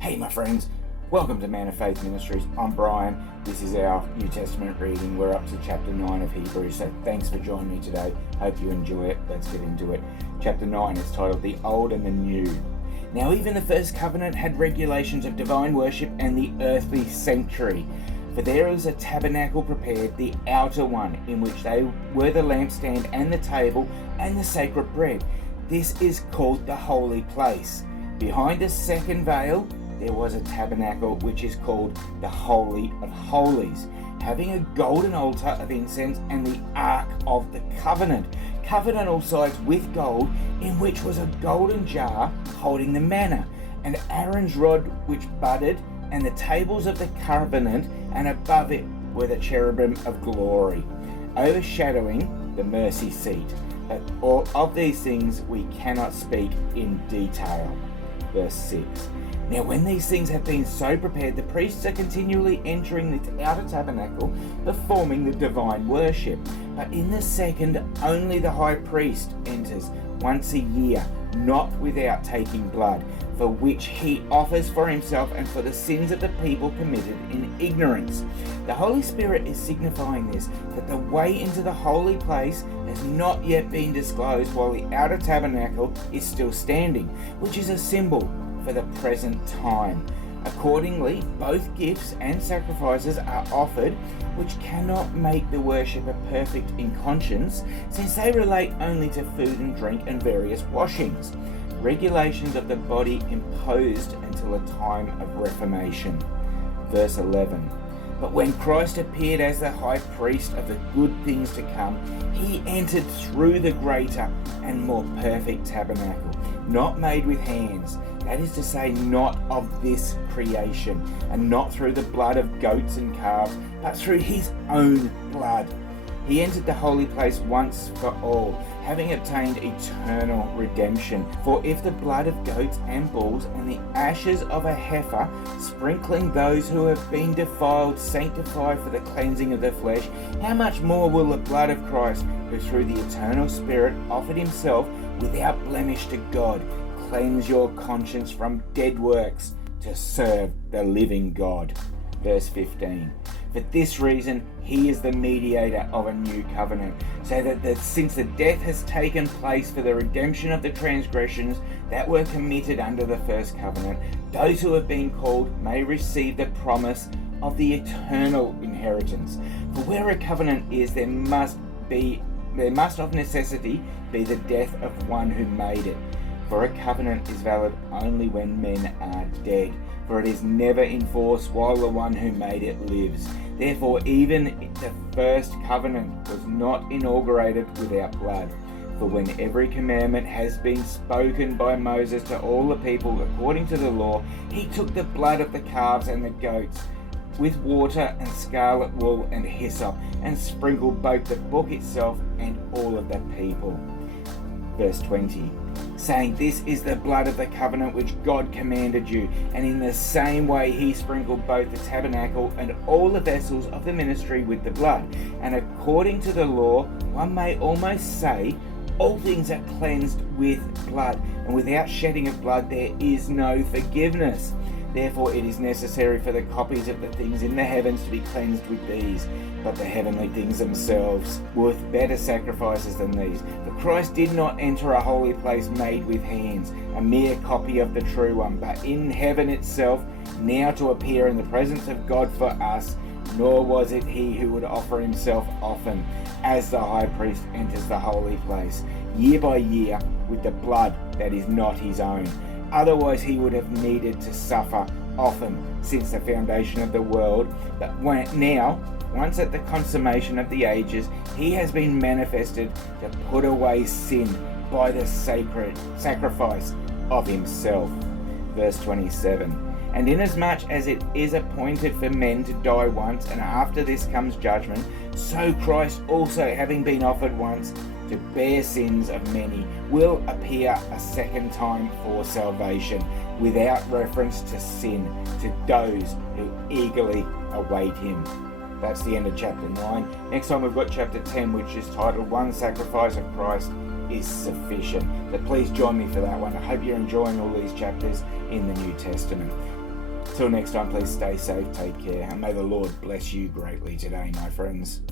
Hey my friends, welcome to Man of Faith Ministries. I'm Brian. This is our New Testament reading. We're up to chapter 9 of Hebrews, so thanks for joining me today. Hope you enjoy it. Let's get into it. Chapter 9 is titled The Old and the New. Now even the first covenant had regulations of divine worship and the earthly sanctuary. For there was a tabernacle prepared, the outer one, in which they were the lampstand and the table and the sacred bread. This is called the holy place. Behind the second veil there was a tabernacle which is called the Holy of Holies, having a golden altar of incense and the Ark of the Covenant, covered on all sides with gold, in which was a golden jar holding the manna, and Aaron's rod which budded, and the tables of the covenant, and above it were the cherubim of glory, overshadowing the mercy seat. But all of these things we cannot speak in detail. Verse 6. Now when these things have been so prepared, the priests are continually entering the outer tabernacle, performing the divine worship. But in the second, only the high priest enters once a year, not without taking blood, for which he offers for himself and for the sins of the people committed in ignorance. The Holy Spirit is signifying this, that the way into the holy place has not yet been disclosed while the outer tabernacle is still standing, which is a symbol for the present time. Accordingly, both gifts and sacrifices are offered, which cannot make the worshipper perfect in conscience, since they relate only to food and drink and various washings, regulations of the body imposed until a time of reformation. Verse 11. But when Christ appeared as the high priest of the good things to come, he entered through the greater and more perfect tabernacle, not made with hands, that is to say, not of this creation, and not through the blood of goats and calves, but through his own blood. He entered the holy place once for all, having obtained eternal redemption. For if the blood of goats and bulls and the ashes of a heifer, sprinkling those who have been defiled, sanctify for the cleansing of the flesh, how much more will the blood of Christ, who through the eternal Spirit offered himself without blemish to God, cleanse your conscience from dead works to serve the living God. Verse 15. For this reason he is the mediator of a new covenant, so that since the death has taken place for the redemption of the transgressions that were committed under the first covenant, those who have been called may receive the promise of the eternal inheritance. For where a covenant is, there must of necessity be the death of one who made it. For a covenant is valid only when men are dead, for it is never in force while the one who made it lives. Therefore even the first covenant was not inaugurated without blood. For when every commandment has been spoken by Moses to all the people according to the law, he took the blood of the calves and the goats with water and scarlet wool and hyssop, and sprinkled both the book itself and all of the people. Verse 20. Saying, this is the blood of the covenant which God commanded you. And in the same way he sprinkled both the tabernacle and all the vessels of the ministry with the blood. And according to the law, one may almost say, all things are cleansed with blood, and without shedding of blood there is no forgiveness. Therefore it is necessary for the copies of the things in the heavens to be cleansed with these, but the heavenly things themselves worth better sacrifices than these. For Christ did not enter a holy place made with hands, a mere copy of the true one, but in heaven itself, now to appear in the presence of God for us. Nor was it he who would offer himself often, as the high priest enters the holy place, year by year, with the blood that is not his own. Otherwise he would have needed to suffer often since the foundation of the world. But now, once at the consummation of the ages, he has been manifested to put away sin by the sacred sacrifice of himself. Verse 27. And inasmuch as it is appointed for men to die once, and after this comes judgment, so Christ also, having been offered once to bear sins of many, will appear a second time for salvation, without reference to sin, to those who eagerly await him. That's the end of chapter 9. Next time we've got chapter 10, which is titled One Sacrifice of Christ is Sufficient. So please join me for that one. I hope you're enjoying all these chapters in the New Testament. Till next time, please stay safe, take care, and may the Lord bless you greatly today, my friends.